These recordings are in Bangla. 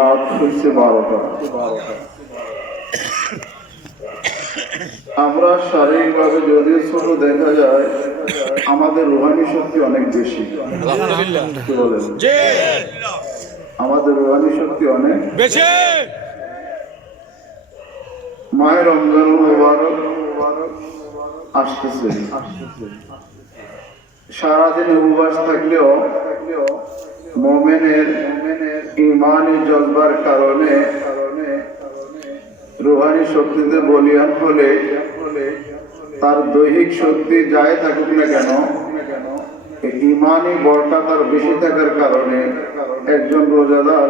রাত হচ্ছে 12টা। আমরা শারীরিকভাবে যদিও ছোট দেখা যায়, আমাদের রুহানি শক্তি অনেক বেশি। কি বলেন? আমাদের রুহানি শক্তি অনেক বেশি। মায়ের রমজান মুবারক আসতেছে। সারাদিন উপবাস থাকলেও মুমিনের ঈমানি জজবার কারণে রুহানি শক্তিতে বলিয়ান হলে তার দৈহিক শক্তি যাই থাকুক না কেন, ঈমানি বলটা তার বেশি থাকার কারণে একজন রোজাদার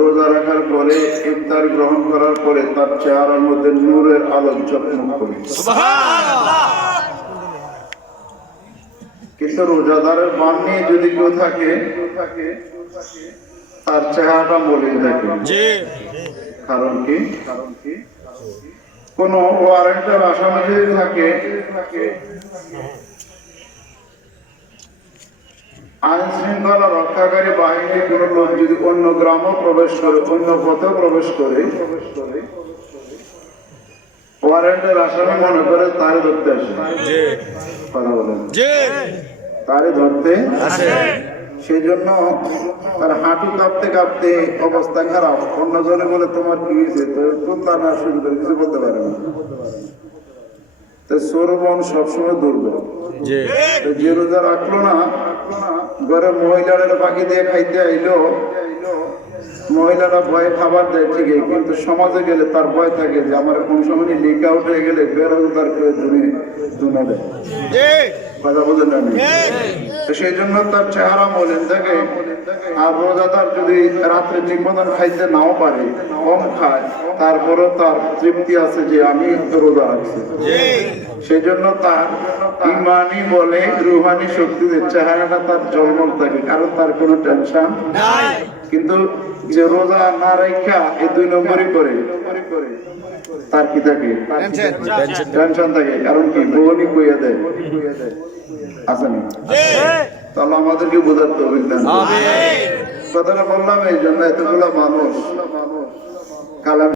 রোজা রাখার পরে ইফতার গ্রহণ করার পরে তার চেহারার মধ্যে নূরের আলো ঝকমক করে। কিন্তু রোজাদারের মান নিয়ে যদি কেউ থাকে, তার চেহারাটা মলিন থাকে। কারণ কি? কোন ওয়ারেন্টের আসামি যদি থাকে, আইন শৃঙ্খলা রক্ষাকারী বাহিনীর কোন লোক যদি অন্য গ্রামও প্রবেশ করে, অন্য পথেও প্রবেশ করে, ওয়ারেন্টের আসামি মনে করে তারে ধরতে আসে। কথা বলেন, তারে ধরতে আসে। সেই জন্য তার হাঁটু কাঁপতে কাঁপতে অবস্থা খারাপ। অন্যজনে বলে তোমার কি হয়েছে, তো তার না শুরু করে কিছু বলতে পারে না। সৌরবন সবসময় দুর্বল। যে রোজা রাখলো না, ঘরে মহিলারা পাখি দিয়ে খাইতে আইলো, মহিলারা ভয়ে খাবার দেয় ঠিকই, কিন্তু সমাজে গেলে তার ভয় থাকে যে আমার কোন সময় লিক আউট হয়ে গেলে বেরোজগার করে দুনা দেয়। কথা বলেন না? সেই জন্য তার চেহারা মলিন থাকে। আর রোজাদার যদি রাত্রে ঠিক মতন খাইতে নাও পারে, কম খায়, তারপরেও তার তৃপ্তি আছে যে আমি রোজা রাখছি। সেই জন্য তার ঈমানি বলে রুহানি শক্তিতে চেহারাটা তার ঝলমল থাকে, কারণ তার কোনো টেনশন নাই। কিন্তু যে রোজা না রাখা এই 2 নম্বরই করে, তার কি থাকে? টেনশন থাকে। কারণ কি? বউনি কইয়া দেয় আছে না? তাহলে আমাদেরকে বোঝাতে হবে। কথাটা বললাম এই জন্য, এতগুলা মানুষ কালাম